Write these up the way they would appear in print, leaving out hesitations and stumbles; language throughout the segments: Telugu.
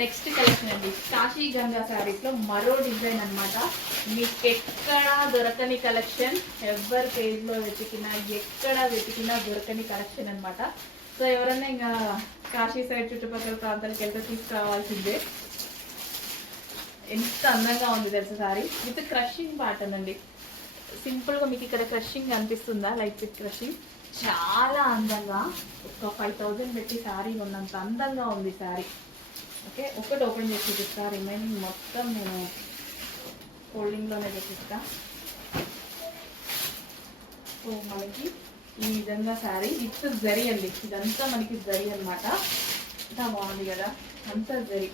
నెక్స్ట్ కలెక్షన్ అండి, కాశీ గంగా శారీస్ లో మరో డిజైన్ అనమాట. మీకు ఎక్కడ దొరకని కలెక్షన్, ఎవరి పేజ్ లో వెతికినా ఎక్కడ వెతికినా దొరకని కలెక్షన్ అనమాట. సో ఎవరన్నా ఇంకా కాశీ సైడ్ చుట్టుపక్కల ప్రాంతాలకు వెళ్తే తీసుకురావాల్సిందే. ఎంత అందంగా ఉంది తెలుసు సారీ, విత్ క్రషింగ్ ప్యాటర్న్ అండి. సింపుల్ గా మీకు ఇక్కడ క్రషింగ్ అనిపిస్తుందా, లైట్ విత్ క్రషింగ్. చాలా అందంగా, ఒక 5000 పెట్టి శారీ ఉన్నంత అందంగా ఉంది శారీ. ఓకే, ఒకటి ఓపెన్ చేసి చూపిస్తా, రిమైనింగ్ మొత్తం నేను ఫోల్డింగ్లోనే చూపిస్తా. సో మనకి ఈ విధంగా శారీ విత్ జరీ అండి, ఇదంతా మనకి జరీ అనమాట. అంతా బాగుంది కదా, అంతా జరీ.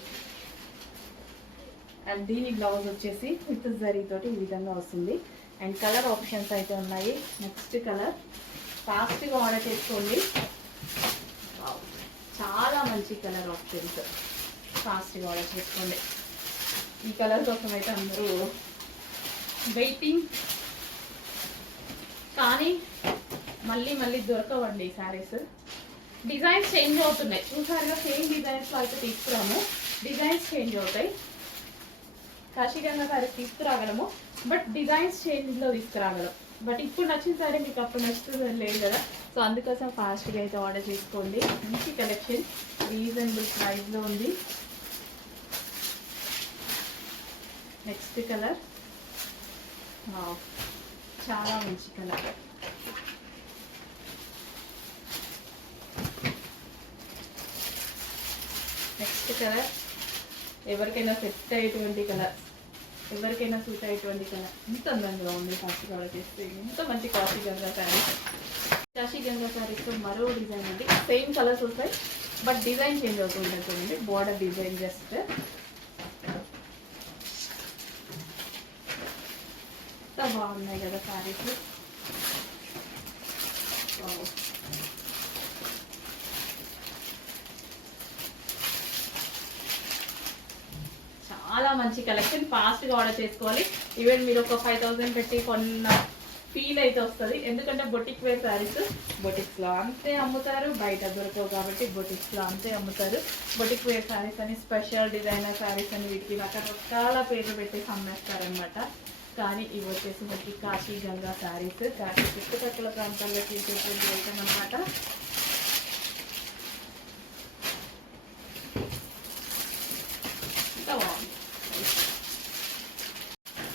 అండ్ దీని బ్లౌజ్ వచ్చేసి విత్ జరీ తోటి ఈ విధంగా వస్తుంది. అండ్ కలర్ ఆప్షన్స్ అయితే ఉన్నాయి. నెక్స్ట్ కలర్ ఫాస్ట్గా ఆర్డర్ చేసుకోండి, చాలా మంచి కలర్ ఆప్షన్స్, ఫాస్ట్గా ఆర్డర్ చేసుకోండి. ఈ కలర్ కోసం అయితే అందరూ వెయిటింగ్, కానీ మళ్ళీ మళ్ళీ దొరకవండి ఈ శారీస్. డిజైన్స్ చేంజ్ అవుతున్నాయి, చూసారుగా సేమ్ డిజైన్స్లో అయితే తీసుకురాము, డిజైన్స్ చేంజ్ అవుతాయి. కాశీగంగా శారీస్ తీసుకురాగలము, బట్ డిజైన్స్ చేంజ్లో తీసుకురాగలం. బట్ ఇప్పుడు నచ్చిన సారీ మీకు అప్పుడు నచ్చుతుందని లేదు కదా, సో అందుకోసం ఫాస్ట్గా అయితే ఆర్డర్ చేసుకోండి. మంచి కలెక్షన్, రీజనబుల్ ప్రైస్లో ఉంది. నెక్స్ట్ కలర్ చాలా మంచి కలర్. నెక్స్ట్ కలర్ ఎవరికైనా సెట్ అయ్యేటువంటి కలర్, ఎవరికైనా సూట్ అయ్యేటువంటి కలర్. ఎంత అందంగా ఉంది ఫాస్ట్గా ఆర్డర్ చేస్తే. ఎంత మంచి కాశీ గంగా శారీస్. కాశీ గంగా శారీస్తో మరో డిజైన్ అండి, సేమ్ కలర్స్ వస్తాయి బట్ డిజైన్ చేంజ్ అవుతుంటుంది చూడండి. బార్డర్ డిజైన్ జస్ట్ బాగున్నాయి కదా శారీస్. చాలా మంచి కలెక్షన్, ఫాస్ట్గా ఆర్డర్ చేసుకోవాలి. ఈవెన్ మీరు ఒక 5000 పెట్టి కొన్న ఫీల్ అయితే వస్తుంది. ఎందుకంటే బొటిక్ వేర్ శారీస్ బొటిక్స్లో అంతే అమ్ముతారు, బయట దొరకవు కాబట్టి బొటిక్స్లో అంతే అమ్ముతారు. బొటిక్ వేర్ శారీస్ అని, స్పెషల్ డిజైనర్ శారీస్ అని, వీటికి రకరకాల పేర్లు పెట్టేసి అమ్మేస్తారనమాట. కానీ ఇవి వచ్చేసి మనకి కాశీ గంగా శారీస్, కాశీ చుట్టుపక్కల ప్రాంతాల్లో తీసేటువంటి ఐటమ్ అనమాట.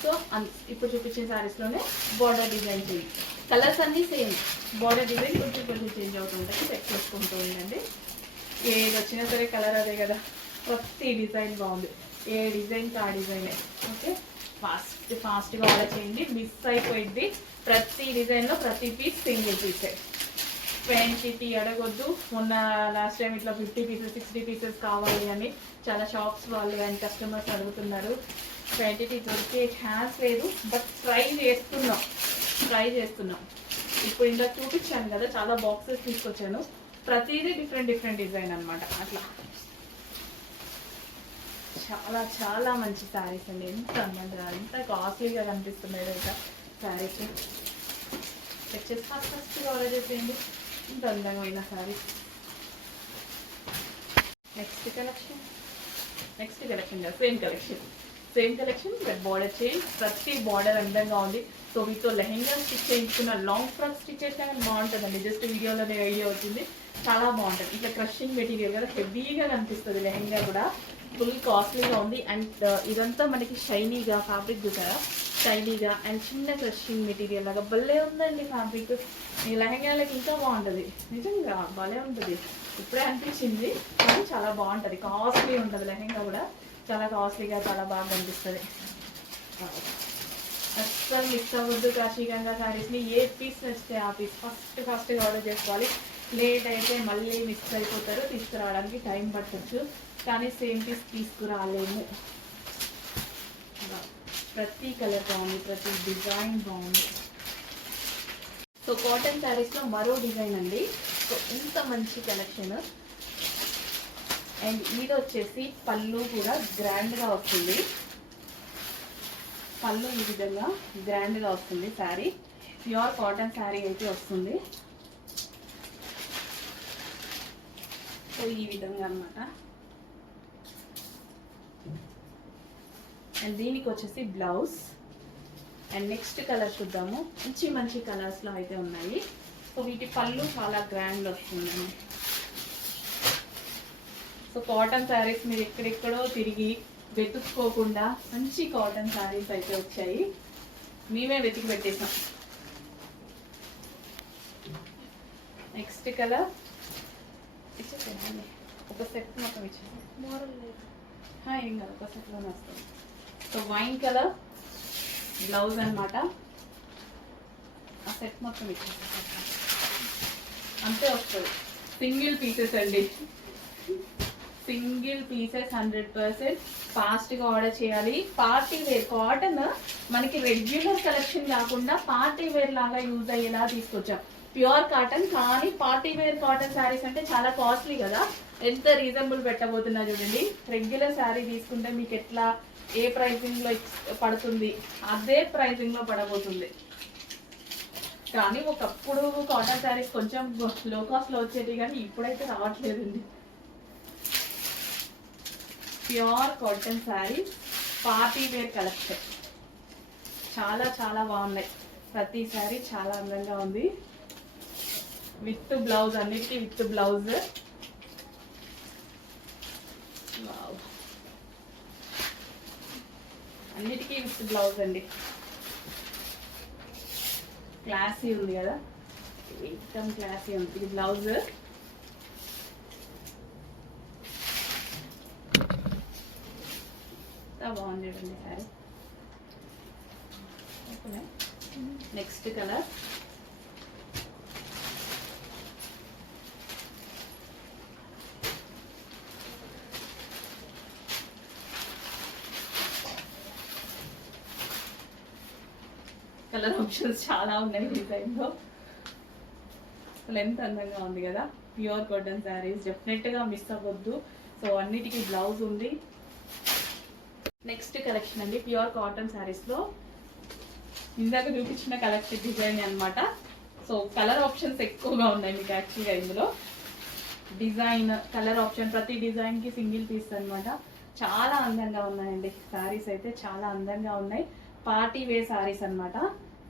సో ఇప్పుడు చూపించిన శారీస్లోనే బార్డర్ డిజైన్ చేయండి. కలర్స్ అన్నీ సేమ్, బార్డర్ డిజైన్ కొంచెం కొంచెం చేంజ్ అవుతుంటాయి, చెక్ చేసుకుంటూ ఉండండి. ఏది వచ్చినా సరే కలర్ అదే కదా, ప్రతి డిజైన్ బాగుంది, ఏ డిజైన్కి ఆ డిజైనే. ఓకే, ఫాస్ట్గా ఆర్డర్ చేయండి, మిస్ అయిపోయింది. ప్రతి డిజైన్లో ప్రతి పీస్ సింగిల్ పీసే, క్వాంటిటీ అడగొద్దు. మొన్న లాస్ట్ టైం ఇట్లా 50 పీసెస్ 60 పీసెస్ కావాలి అని చాలా షాప్స్ వాళ్ళు అండ్ కస్టమర్స్ అడుగుతున్నారు. క్వాంటిటీ దొరికే ఛాన్స్ లేదు, బట్ ట్రై చేస్తున్నాం. ఇప్పుడు ఇందాక చూపించాను కదా, చాలా బాక్సెస్ తీసుకొచ్చాను, ప్రతిదీ డిఫరెంట్ డిఫరెంట్ డిజైన్ అనమాట. అట్లా చాలా చాలా మంచి శారీస్ అండి, ఎంత అందంగా ఎంత కాస్ట్లీగా కనిపిస్తున్నాయి కదా శారీస్. చెక్ చేసి ఫస్ట్గా ఆర్డర్ చేసేయండి, ఇంత అందమైన saris. Next collection same collection but border change. ప్రతి బార్డర్ అందంగా ఉంది. సో మీతో లెహెంగా స్టిచ్ చేయించుకున్న, లాంగ్ ఫ్రాక్ స్టిచ్ చేసినా కానీ బాగుంటుందండి. జస్ట్ వీడియోలోనే ఐడియా అవుతుంది, చాలా బాగుంటుంది. ఇట్లా క్రషింగ్ మెటీరియల్ కదా, హెవీగా కనిపిస్తుంది. లెహెంగా కూడా ఫుల్ కాస్ట్లీగా ఉంది. అండ్ ఇదంతా మనకి షైనీగా ఫ్యాబ్రిక్ చూసారా, షైనీగా అండ్ చిన్న క్రషింగ్ మెటీరియల్ లాగా భలే ఉందండి ఫ్యాబ్రిక్. ఈ లెహంగాలకి ఇంకా బాగుంటుంది, నిజంగా భలే ఉంటుంది. ఇప్పుడే అనిపించింది, కానీ చాలా బాగుంటుంది. కాస్ట్లీ ఉంటుంది లెహంగా కూడా, చాలా కాస్ట్లీగా చాలా బాగా కనిపిస్తుంది. అస్సలు మిస్ అవ్వద్దు కాశీ గంగా శారీస్ని. ఏ పీస్ నచ్చితే ఆ పీస్ ఫాస్ట్గా ఆర్డర్ చేసుకోవాలి. లేట్ అయితే మళ్ళీ మిస్ అయిపోతారు, తీసుకురావడానికి టైం పట్టచ్చు, కానీ సేమ్ పీస్ తీసుకురాలేము. ప్రతి కలర్ బాగుంది, ప్రతి డిజైన్ బాగుంది. సో కాటన్ శారీస్లో మరో డిజైన్ అండి. సో ఇంత మంచి కలెక్షన్. అండ్ ఇది వచ్చేసి పళ్ళు కూడా గ్రాండ్గా వస్తుంది. పళ్ళు ఈ విధంగా గ్రాండ్గా వస్తుంది. శారీ ప్యూర్ కాటన్ శారీ అయితే వస్తుంది. సో ఈ విధంగా అన్నమాట. అండ్ దీనికి వచ్చేసి బ్లౌజ్. అండ్ నెక్స్ట్ కలర్ చూద్దాము. మంచి మంచి కలర్స్లో అయితే ఉన్నాయి. సో వీటి పళ్ళు చాలా గ్రాండ్ వస్తుందండి. సో కాటన్ శారీస్ మీరు ఎక్కడెక్కడో తిరిగి వెతుక్కోకుండా మంచి కాటన్ శారీస్ అయితే వచ్చాయి. మేమే వెతికి పెట్టేసాం. నెక్స్ట్ కలర్ ఇచ్చేసాను, ఒక సెట్ మొత్తం ఇచ్చేసాం. ఏం కాదు, ఒక సెట్లోనే వస్తుంది. సో వైన్ కలర్ బ్లౌజ్ అనమాట. ఆ సెట్ మొత్తం ఇచ్చేసాం, అంతే వస్తుంది. సింగిల్ పీసెస్ అండి, సింగిల్ పీసెస్ 100%. ఫాస్ట్గా ఆర్డర్ చేయాలి. పార్టీ వేర్ కాటన్ మనకి రెగ్యులర్ కలెక్షన్ కాకుండా పార్టీ వేర్ లాగా యూజ్ అయ్యేలా తీసుకొచ్చాం. ప్యూర్ కాటన్ కానీ పార్టీ వేర్ కాటన్ శారీస్ అంటే చాలా కాస్ట్లీ కదా. ఎంత రీజనబుల్ పెట్టబోతున్నా చూడండి. రెగ్యులర్ శారీ తీసుకుంటే మీకు ఎట్లా ఏ ప్రైజింగ్లో పడుతుంది అదే ప్రైజింగ్లో పడబోతుంది. కానీ ఒకప్పుడు కాటన్ శారీస్ కొంచెం లో కాస్ట్లో వచ్చేది, కానీ ఇప్పుడైతే రావట్లేదండి. Pure cotton saris party wear collection చాలా చాలా బాగున్నాయి. ప్రతి శారీ చాలా అందంగా ఉంది. విత్ బ్లౌజ్, అన్నిటికీ విత్ బ్లౌజ్. అన్నిటికీ విత్ బ్లౌజ్ అండి. క్లాసీ ఉంది కదా, एकदम క్లాసీ ఉంది. ఇది బ్లౌజ్. బాగుంది చూడండి sari. Next colour colour options చాలా ఉన్నాయి డిజైన్లో. లెంత్ అందంగా ఉంది కదా. ప్యూర్ కాటన్ శారీస్ డెఫినెట్గా మిస్ అవ్వద్దు. సో అన్నిటికీ బ్లౌజ్ ఉంది. నెక్స్ట్ కలెక్షన్ అండి ప్యూర్ కాటన్ శారీస్లో ఇందాక చూపించిన కలెక్షన్ డిజైన్ అనమాట. సో కలర్ ఆప్షన్స్ ఎక్కువగా ఉన్నాయి మీకు యాక్చువల్గా ఇందులో. డిజైన్, కలర్ ఆప్షన్, ప్రతి డిజైన్కి సింగిల్ పీస్ అనమాట. చాలా అందంగా ఉన్నాయండి శారీస్ అయితే, చాలా అందంగా ఉన్నాయి. పార్టీ వేర్ శారీస్ అనమాట.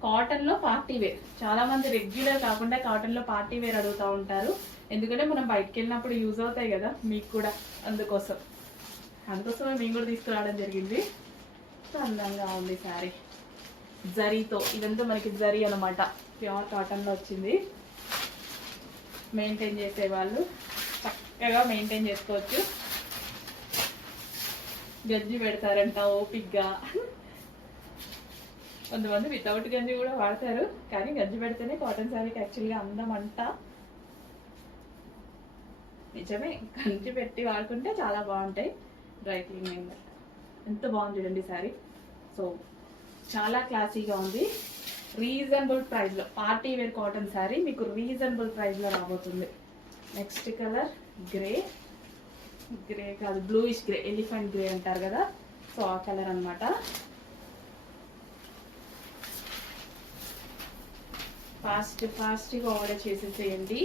కాటన్లో పార్టీ వేర్. చాలామంది రెగ్యులర్ కాకుండా కాటన్లో పార్టీ వేర్ అడుగుతూ ఉంటారు. ఎందుకంటే మనం బయటకు వెళ్ళినప్పుడు యూజ్ అవుతాయి కదా మీకు కూడా, అందుకోసమే మేము కూడా తీసుకురావడం జరిగింది. సో అందంగా ఉంది శారీ. జరీతో, ఇదంతా మనకి జరీ అనమాట. ప్యూర్ కాటన్లో వచ్చింది. మెయింటైన్ చేసేవాళ్ళు చక్కగా మెయింటైన్ చేసుకోవచ్చు. గంజి పెడతారంట ఓపిక్గా. కొంతమంది వితౌట్ గంజి కూడా వాడతారు, కానీ గంజి పెడితేనే కాటన్ శారీకి యాక్చువల్గా అందం అంట. నిజమే, గంజి పెట్టి వాడుకుంటే చాలా బాగుంటాయి. డ్రై క్లీనింగ్ ఎంత బాగుంది చూడండి శారీ. సో చాలా క్లాసీగా ఉంది. రీజనబుల్ ప్రైస్లో పార్టీ వేర్ కాటన్ శారీ మీకు రీజనబుల్ ప్రైస్లో రాబోతుంది. Next colour grey. గ్రే కాదు, బ్లూయిష్ గ్రే, ఎలిఫెంట్ గ్రే అంటారు కదా. సో ఆ కలర్ అనమాట. ఫాస్ట్గా ఆర్డర్ చేసేసేయండి.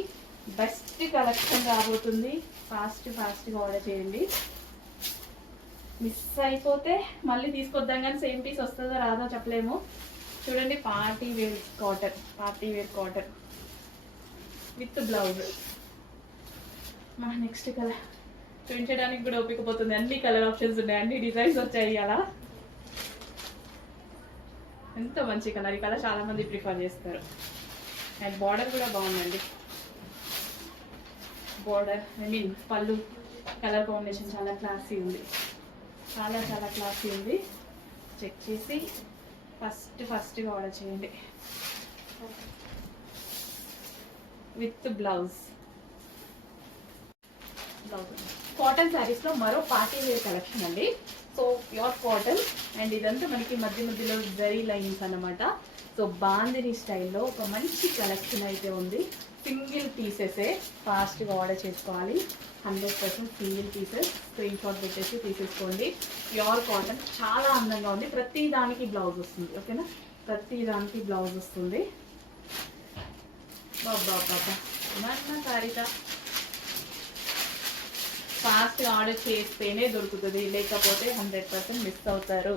బెస్ట్ కలెక్షన్ రాబోతుంది. ఫాస్ట్గా ఆర్డర్ చేయండి. మిస్ అయిపోతే మళ్ళీ తీసుకొద్దాం, కానీ సేమ్ పీస్ వస్తుందో రాదో చెప్పలేము. చూడండి, party wear cotton with blouse. మా నెక్స్ట్ కలర్ చూపించడానికి కూడా ఓపికపోతుంది. అన్ని కలర్ ఆప్షన్స్ ఉన్నాయి, అన్ని డిజైన్స్ వచ్చాయి. అలా ఎంత మంచి కలర్. ఈ కలర్ చాలా మంది ప్రిఫర్ చేస్తారు. అండ్ బార్డర్ కూడా బాగుందండి. బార్డర్ పళ్ళు కలర్ కాంబినేషన్ చాలా క్లాసీ ఉంది. చాలా క్లాసీ ఉంది. చెక్ చేసి ఫస్ట్గా ఆర్డర్ చేయండి. With blouse. కాటన్ శారీస్లో మరో పార్టీ వేర్ కలెక్షన్ అండి. సో ప్యూర్ కాటన్ అండ్ ఇదంతా మనకి మధ్యలో జరీ లైన్స్ అన్నమాట. సో బాందిని స్టైల్లో ఒక మంచి కలెక్షన్ అయితే ఉంది. సింగిల్ పీసెసే, ఫాస్ట్గా ఆర్డర్ చేసుకోవాలి. 100% సింగిల్ పీసెస్. స్క్రీన్ షాట్ పెట్టేసి తీసేసుకోండి. ప్యూర్ కాటన్ చాలా అందంగా ఉంది. ప్రతి దానికి బ్లౌజ్ వస్తుంది. ఓకేనా, ప్రతి దానికి బ్లౌజ్ వస్తుంది. బాబా మన సారీత ఫాస్ట్గా ఆర్డర్ చేస్తేనే దొరుకుతుంది, లేకపోతే 100% మిస్ అవుతారు.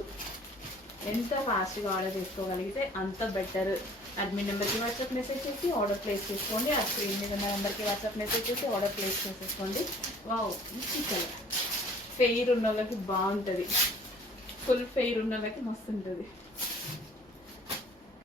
ఎంత ఫాస్ట్గా ఆర్డర్ చేసుకోగలిగితే అంత బెటర్. అడ్మిన్ నెంబర్కి వాట్సాప్ మెసేజ్ చేసి ఆర్డర్ ప్లేస్ చేసుకోండి. ఆ స్క్రీన్ మీద ఉన్న నెంబర్కి వాట్సాప్ మెసేజ్ చేసి ఆర్డర్ ప్లేస్ చేసేసుకోండి. వావ్, ఈ కలర్ ఫెయిర్ ఉన్న వాళ్ళకి బాగుంటుంది, ఫుల్ ఫెయిర్ ఉన్న వాళ్ళకి మస్తు ఉంటుంది.